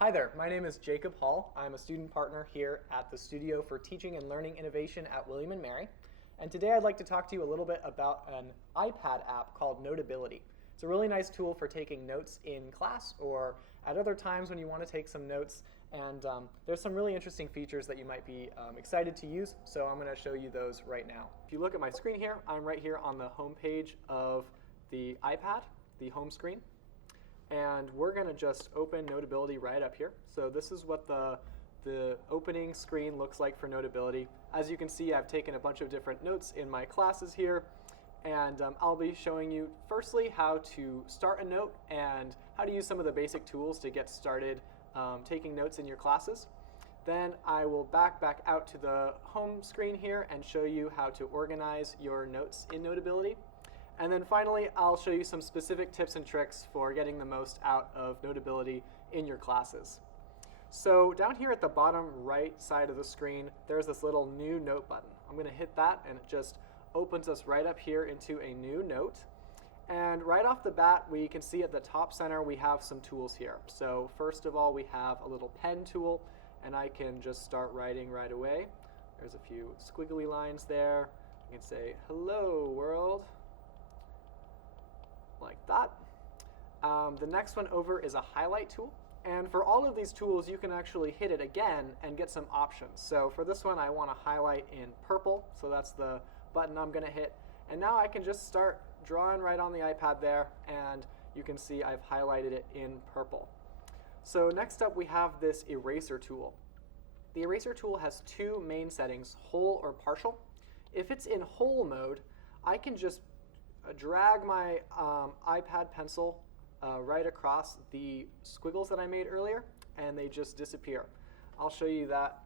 Hi there, my name is Jacob Hall. I'm a student partner here at the Studio for Teaching and Learning Innovation at William & Mary. And today I'd like to talk to you a little bit about an iPad app called Notability. It's a really nice tool for taking notes in class or at other times when you want to take some notes. And there's some really interesting features that you might be excited to use, so I'm going to show you those right now. If you look at my screen here, I'm right here on the home page of the iPad, the home screen. And we're going to just open Notability right up here. So this is what the opening screen looks like for Notability. As you can see, I've taken a bunch of different notes in my classes here. And I'll be showing you firstly how to start a note and how to use some of the basic tools to get started taking notes in your classes. Then I will back out to the home screen here and show you how to organize your notes in Notability. And then finally, I'll show you some specific tips and tricks for getting the most out of Notability in your classes. So down here at the bottom right side of the screen, there's this little new note button. I'm going to hit that and it just opens us right up here into a new note. And right off the bat, we can see at the top center we have some tools here. So first of all, we have a little pen tool, and I can just start writing right away. There's a few squiggly lines there. I can say, "Hello, world," like that. The next one over is a highlight tool. And for all of these tools, you can actually hit it again and get some options. So for this one, I want to highlight in purple. So that's the button I'm going to hit. And now I can just start drawing right on the iPad there. And you can see I've highlighted it in purple. So next up, we have this eraser tool. The eraser tool has two main settings, whole or partial. If it's in whole mode, I can just drag my iPad pencil right across the squiggles that I made earlier, and they just disappear. I'll show you that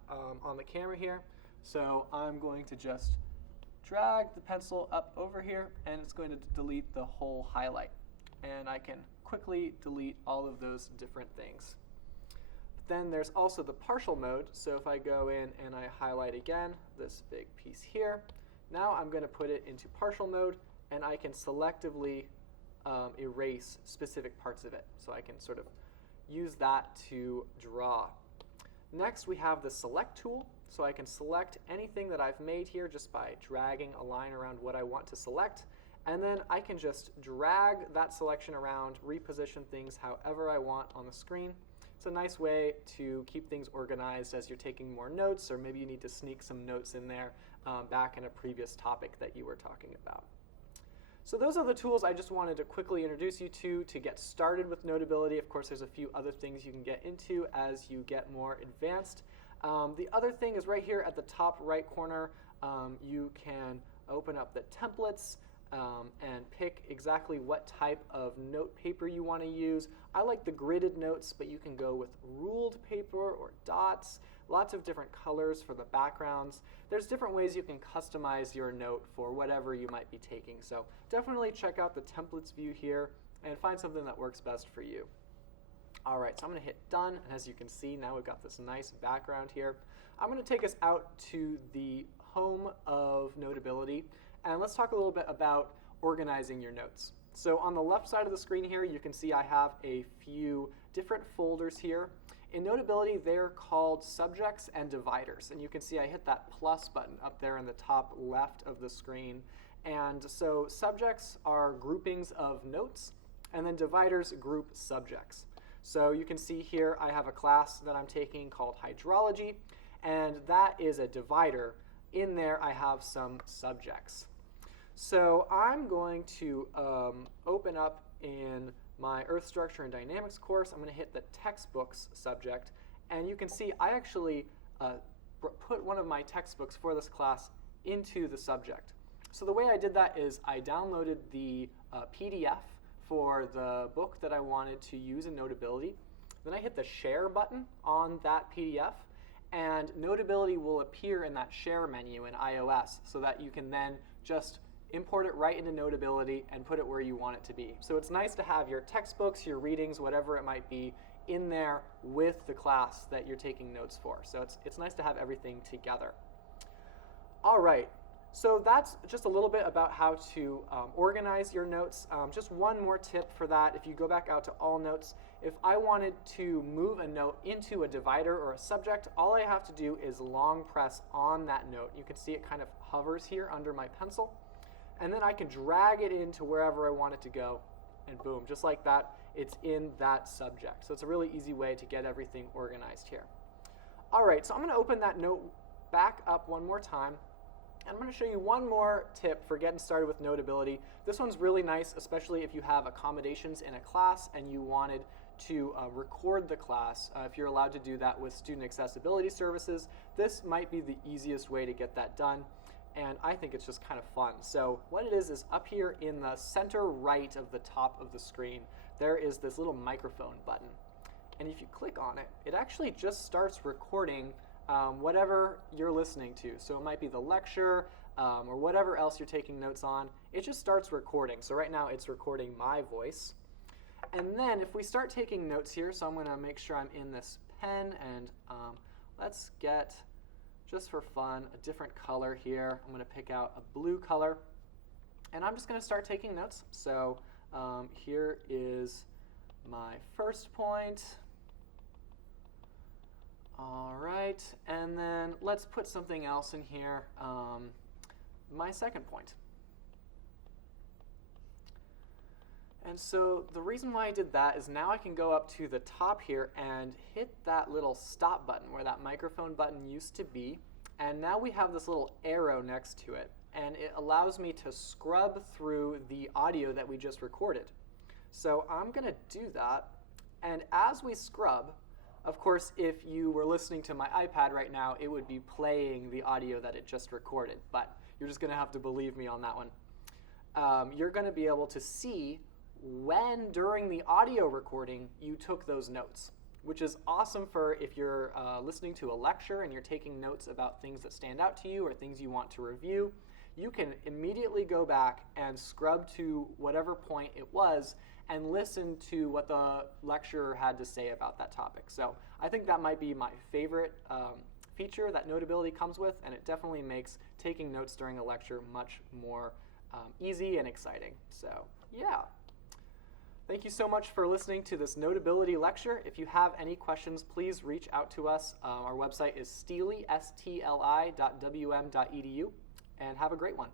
on the camera here. So I'm going to just drag the pencil up over here, and it's going to delete the whole highlight. And I can quickly delete all of those different things. But then there's also the partial mode. So if I go in and I highlight again, this big piece here, now I'm going to put it into partial mode, and I can selectively erase specific parts of it. So I can sort of use that to draw. Next, we have the select tool. So I can select anything that I've made here just by dragging a line around what I want to select. And then I can just drag that selection around, reposition things however I want on the screen. It's a nice way to keep things organized as you're taking more notes, or maybe you need to sneak some notes in there back in a previous topic that you were talking about. So those are the tools I just wanted to quickly introduce you to get started with Notability. Of course, there's a few other things you can get into as you get more advanced. The other thing is right here at the top right corner, you can open up the templates and pick exactly what type of note paper you want to use. I like the gridded notes, but you can go with ruled paper or dots. Lots of different colors for the backgrounds. There's different ways you can customize your note for whatever you might be taking. So definitely check out the templates view here and find something that works best for you. All right, so I'm going to hit done, and as you can see, now we've got this nice background here. I'm going to take us out to the home of Notability, and let's talk a little bit about organizing your notes. So on the left side of the screen here, you can see I have a few different folders here. In Notability, they're called subjects and dividers, and you can see I hit that plus button up there in the top left of the screen. And so subjects are groupings of notes, and then dividers group subjects. So you can see here I have a class that I'm taking called hydrology, and that is a divider. In there I have some subjects. So I'm going to open up in my Earth Structure and Dynamics course. I'm going to hit the textbooks subject, and you can see I actually put one of my textbooks for this class into the subject. So the way I did that is I downloaded the PDF for the book that I wanted to use in Notability. Then I hit the share button on that PDF, and Notability will appear in that share menu in iOS so that you can then just import it right into Notability and put it where you want it to be. So it's nice to have your textbooks, your readings, whatever it might be, in there with the class that you're taking notes for. So it's nice to have everything together. All right, So that's just a little bit about how to organize your notes. Just one more tip for that. If you go back out to all notes, if I wanted to move a note into a divider or a subject, all I have to do is long press on that note. You can see it kind of hovers here under my pencil. And then I can drag it into wherever I want it to go. And boom, just like that, it's in that subject. So it's a really easy way to get everything organized here. All right, so I'm going to open that note back up one more time. I'm going to show you one more tip for getting started with Notability. This one's really nice, especially if you have accommodations in a class and you wanted to record the class. If you're allowed to do that with student accessibility services, this might be the easiest way to get that done. And I think it's just kind of fun. So what it is up here in the center right of the top of the screen, there is this little microphone button. And if you click on it, it actually just starts recording whatever you're listening to. So it might be the lecture or whatever else you're taking notes on. It just starts recording. So right now it's recording my voice. And then if we start taking notes here, so I'm going to make sure I'm in this pen, and let's get, just for fun, a different color here. I'm going to pick out a blue color. And I'm just going to start taking notes. So here is my first point. All right, and then let's put something else in here, my second point. And so the reason why I did that is now I can go up to the top here and hit that little stop button where that microphone button used to be. And now we have this little arrow next to it, and it allows me to scrub through the audio that we just recorded. So I'm going to do that, and as we scrub, of course, if you were listening to my iPad right now, it would be playing the audio that it just recorded, but you're just going to have to believe me on that one. You're going to be able to see when during the audio recording you took those notes, which is awesome for if you're listening to a lecture and you're taking notes about things that stand out to you or things you want to review. You can immediately go back and scrub to whatever point it was and listen to what the lecturer had to say about that topic. So I think that might be my favorite feature that Notability comes with, and it definitely makes taking notes during a lecture much more easy and exciting. So yeah. Thank you so much for listening to this Notability lecture. If you have any questions, please reach out to us. Our website is STLI, stli.wm.edu, and have a great one.